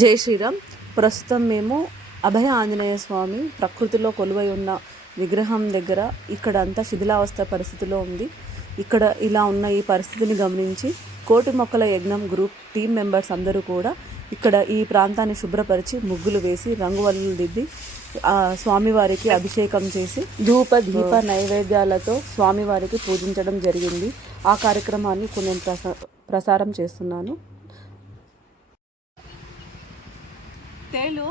జై శ్రీరామ్. ప్రస్తుతం మేము అభయ ఆంజనేయ స్వామి ప్రకృతిలో కొలువై ఉన్న విగ్రహం దగ్గర ఇక్కడ అంతా శిథిలావస్థ పరిస్థితిలో ఉంది. ఇక్కడ ఇలా ఉన్న ఈ పరిస్థితిని గమనించి కోటి మొక్కల యజ్ఞం గ్రూప్ టీం మెంబర్స్ అందరూ కూడా ఇక్కడ ఈ ప్రాంతాన్ని శుభ్రపరిచి ముగ్గులు వేసి రంగువల్లులు దిద్ది ఆ స్వామివారికి అభిషేకం చేసి ధూప దీప నైవేద్యాలతో స్వామివారికి పూజించడం జరిగింది. ఆ కార్యక్రమాన్ని కొన్ని ప్రసా ప్రసారం చేస్తున్నాను. తేలు.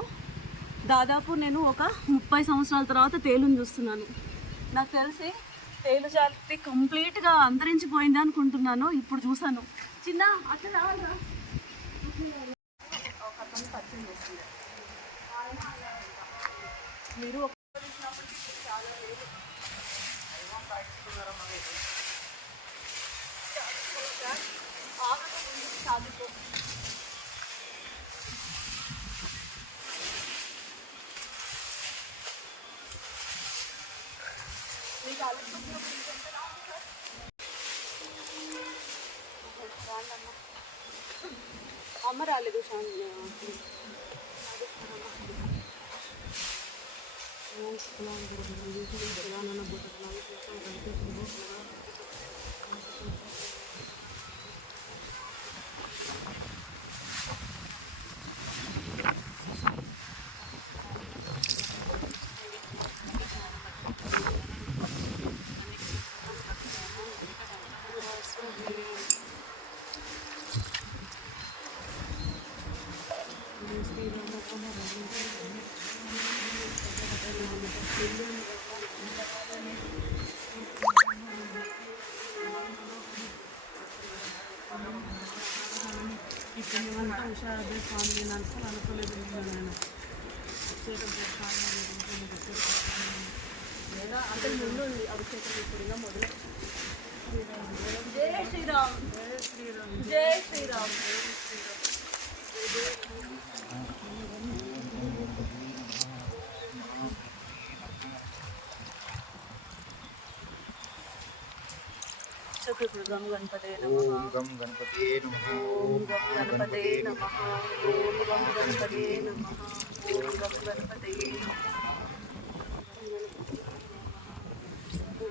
దాదాపు నేను ఒక ముప్పై సంవత్సరాల తర్వాత తేలుని చూస్తున్నాను. నాకు తెలిసి తేలు జాతి కంప్లీట్గా అంతరించిపోయింది అనుకుంటున్నాను ఇప్పుడు చూసాను చిన్న అట్లా రావాలా ఒక పరిచయం చేస్తుంది మీరు అమ్మ రాలేదు శాంతి జై శ్రీరామ్ చెప్పు ఇప్పుడు గం గణపతే నమః ఓం గం గణపతి నమః ఓం గం గణపతే నమః ఓం గం గణపతే నమః ఓం గం గణపతే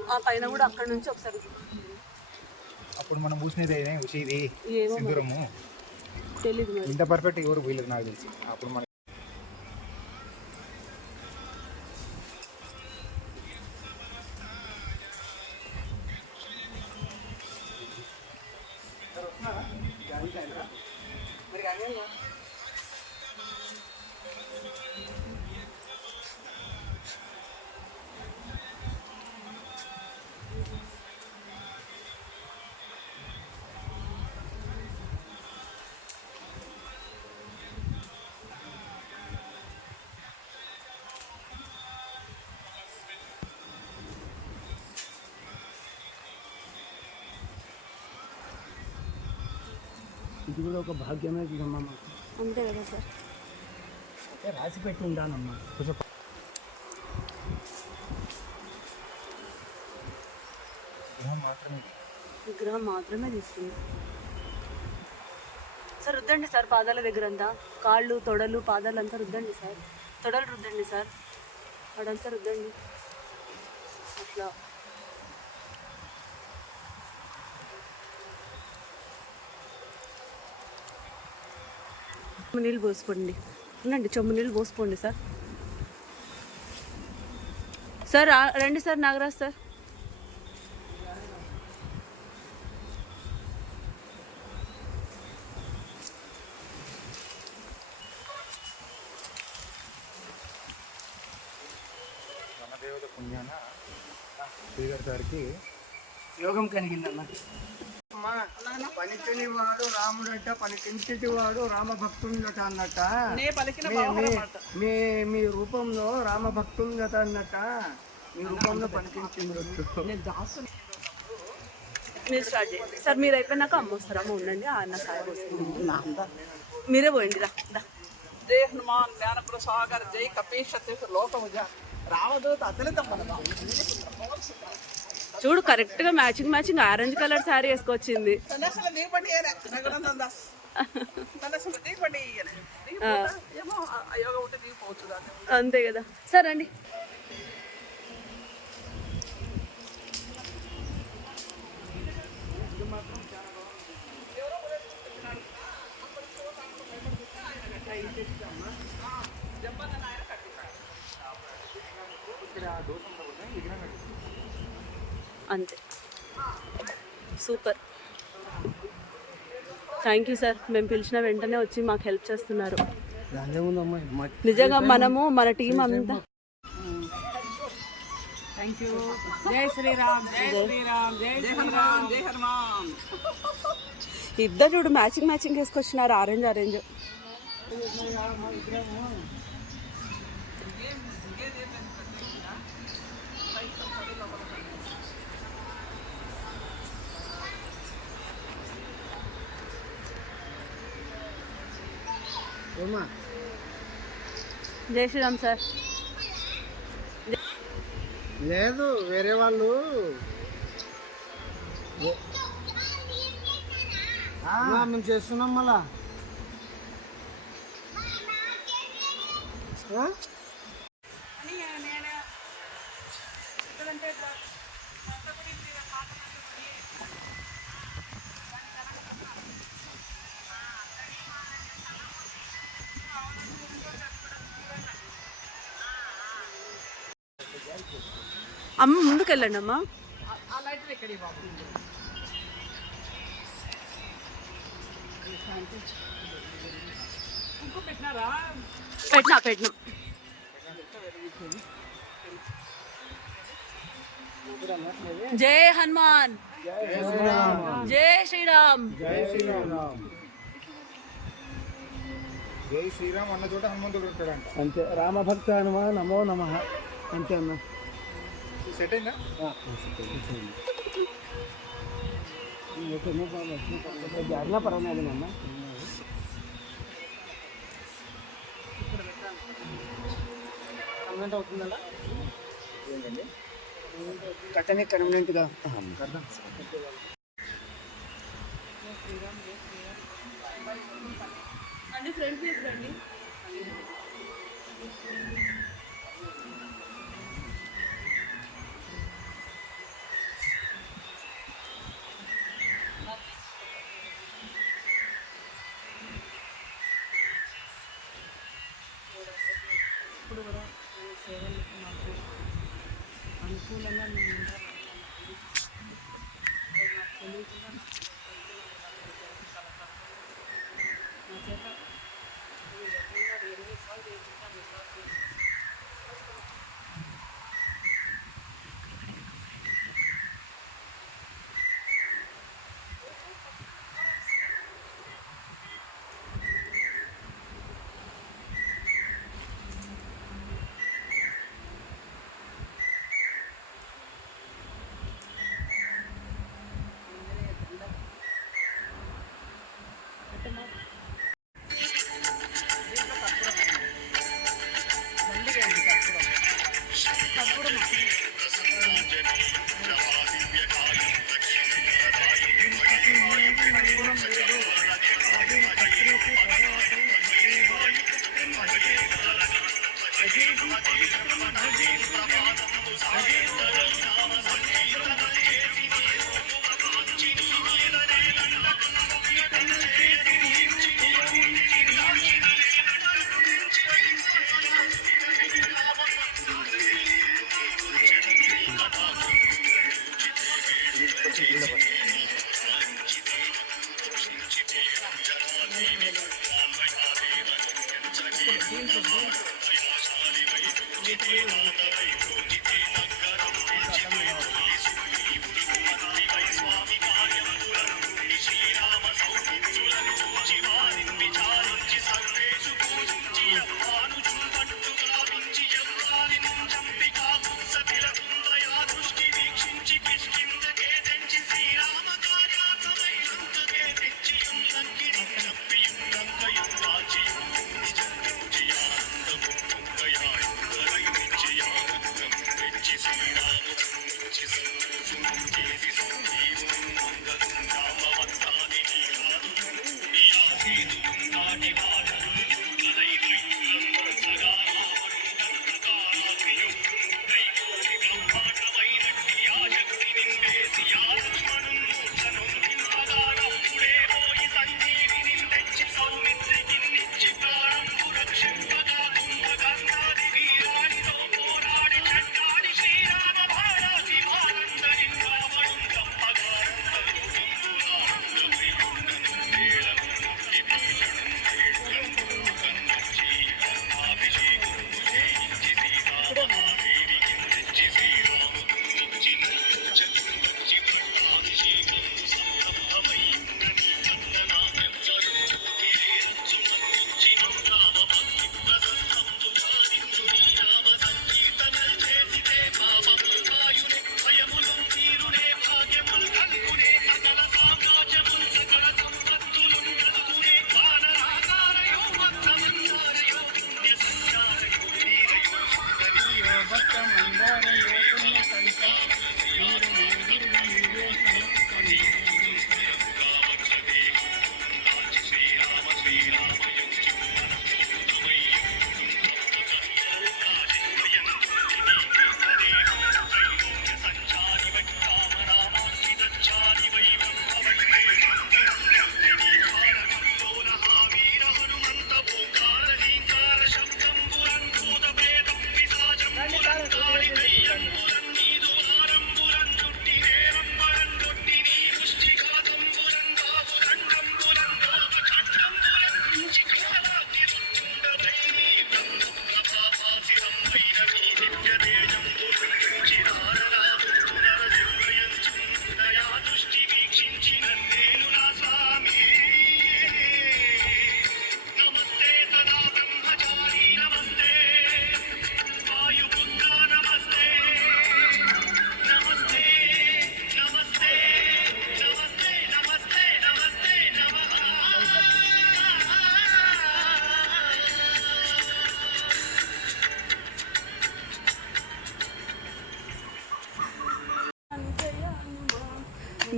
ఆ పైన కూడా అక్కడ నుంచి ఒకసారి అప్పుడు మనం పూసినది మరి. సింధూరము. తెలీదు మరి. ఇంత పర్ఫెక్ట్ ఎవరు వీళ్ళకి నాకు తెలిసి. అప్పుడు మన ఇది కూడా ఒక భాగ్యమే అమ్మా మాకు. అంతే కదా సార్. అంటే రాసి పెట్టి ఉండాలమ్మా. కొంచెం విగ్రహం మాత్రమే విగ్రహం మాత్రమే తీస్తుంది. సార్ రుద్దండి సార్ పాదాల దగ్గర అంతా కాళ్ళు తొడలు పాదాలు అంతా రుద్దండి సార్. తొడలు రుద్దండి సార్. అడంతా రుద్దండి. అట్లా. నీళ్ళు పోసుకోండి. ఉండండి చెమ్ము నీళ్ళు పోసుకోండి సార్. సార్ రండి సార్ నాగరాజ్ సార్. పుణ్యాన శ్రీగారి సార్కి యోగం కలిగిందన్న. పనికిని వాడు రాముడట పనికింటి వాడు రామభక్తుండట అన్నట మీ- మీ- మీ మీ రూపంలో రామభక్తుండట అన్నట. మీ రూపంలో పనికించిండొచ్చు మీరు స్టార్ట్ చేయండి. సార్ మీరు అయిపోయినాక అమ్మ వస్తారు అమ్మ ఉండండి అన్న సాయం వస్తుంది. మీరే పోయండి రా. దా. జై హనుమాన్ జ్ఞానపుర సాగర్ జై కపీష లోకముజ రామదూత అతలిత చూడు కరెక్ట్గా matching matching orange colour sari వేసుకొచ్చింది. సన్యాసుల దిగుబడి రఘునందన్ దాస్ సన్యాసుల దిగుబడి దిగుబడి ఏమో ఆ యోగ ఉంటే దిగిపోవచ్చు దాన్ని అంతే కదా సార్ రండి అంతే. సూపర్. Thank you sir. మేము పిలిచిన వెంటనే వచ్చి మాకు హెల్ప్ చేస్తున్నారు. నిజంగా మనము మన టీం అంతా. జై శ్రీరామ్ జై శ్రీరామ్ జై హనుమాన్ జై హనుమాన్. ఇద్దరు చూడు మ్యాచింగ్ మ్యాచింగ్ వేసుకొచ్చినారు ఆరెంజ్ ఆరెంజ్. జై శ్రీరామ్ సార్. లేదు వేరే వాళ్ళు. మేము చేస్తున్నాం మళ్ళా. అమ్మ ముందుకెళ్ళండి అమ్మా పెట్టినా పెట్టినా. జై హనుమాన్. జై శ్రీరామ్. జై శ్రీరామ్. జై శ్రీరామ్. అన్న చోట హనుమంతుడు అంతే. రామభక్త హనుమ నమో నమ. అంతే అన్న. సెట్ అయిందా? జాగ్రత్త పర్వాలేదు అన్న. కన్వెంట్ అవుతుందా కట్టనే కన్వీనెంట్గా అంటే ఫ్రంట్ రండి. జయ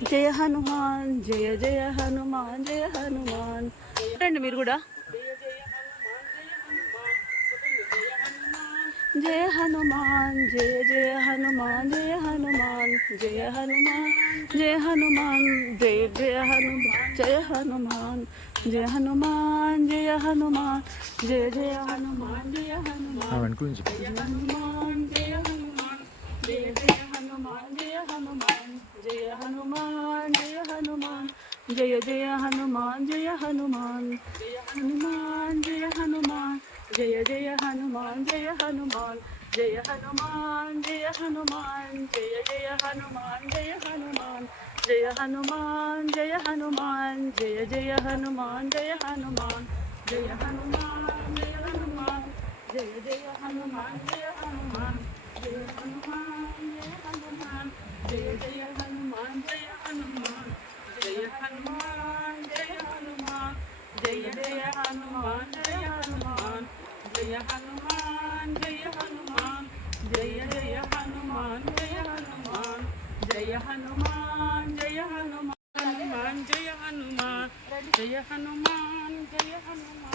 జయ హనుమాన్ జయ జయ హనుమాన్ జయ హనుమాన్ రండి మీరు కూడా జయ హనుమాన్ జయ జయ హనుమాన్ జయ హనుమాన్ జయ హనుమాన్ జయ హనుమాన్ జయ జయ హనుమాన్ జయ హనుమాన్ జయ హనుమాన్ జయ హనుమాన్ జయ జయ హనుమాన్ జయ హనుమాన్ నుంచి హనుమాన్ జయ హనుమాన్ జయ జయ హనుమాన్ జయ హనుమాన్ జయ హనుమాన్ జయ హనుమాన్ జయ జయ హనుమాన్ జయ హనుమాన్ జయ హనుమాన్ జయ హనుమాన్ జయ జయ హనుమాన్ జయ హనుమాన్ జయ హనుమాన్ జయ హనుమాన్ జయ జయ హనుమాన్ జయ హనుమాన్ జయ హనుమాన్ జయ హనుమాన్ జయ జయ హనుమాన్ జయ హనుమాన్ జయ హనుమాన్ జయ హనుమాన్ జయ జయ హనుమాన్ జయ హనుమాన్ జయ హనుమాన్ జయ హనుమాన్ జయ జయ హనుమాన్ జయ హనుమాన్ జయ హనుమాన్ జయ హనుమాన్ జయ జయ హనుమాన్ జయ హనుమాన్ జయ హనుమాన్ జయ హనుమాన్ జయ జయ హనుమాన్ జయ హనుమాన్ జయ హనుమాన్ జయ హనుమాన్ జయ హనుమాన్ జయ హనుమాన్ జయ హనుమాన్.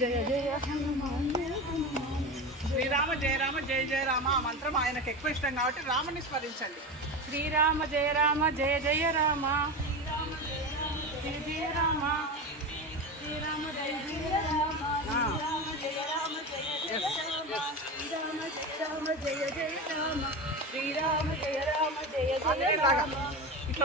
జయ జయ శ్రీరామ జయ రామ జయ జయ రామ ఆ మంత్రం ఆయనకు ఎక్కువ ఇష్టం కాబట్టి రాముని స్మరించండి. శ్రీరామ జయ రామ జయ జయ రామ. జయ జయ రామ. శ్రీరామ జయ జయ రామ. శ్రీరామ జయ రామ జయ జయ రామ. శ్రీరామ జయ రామ జయ జయ రామ. శ్రీరామ జయ రామ జయ జయ ఆంజనేయులాగా రామ. ఇట్లా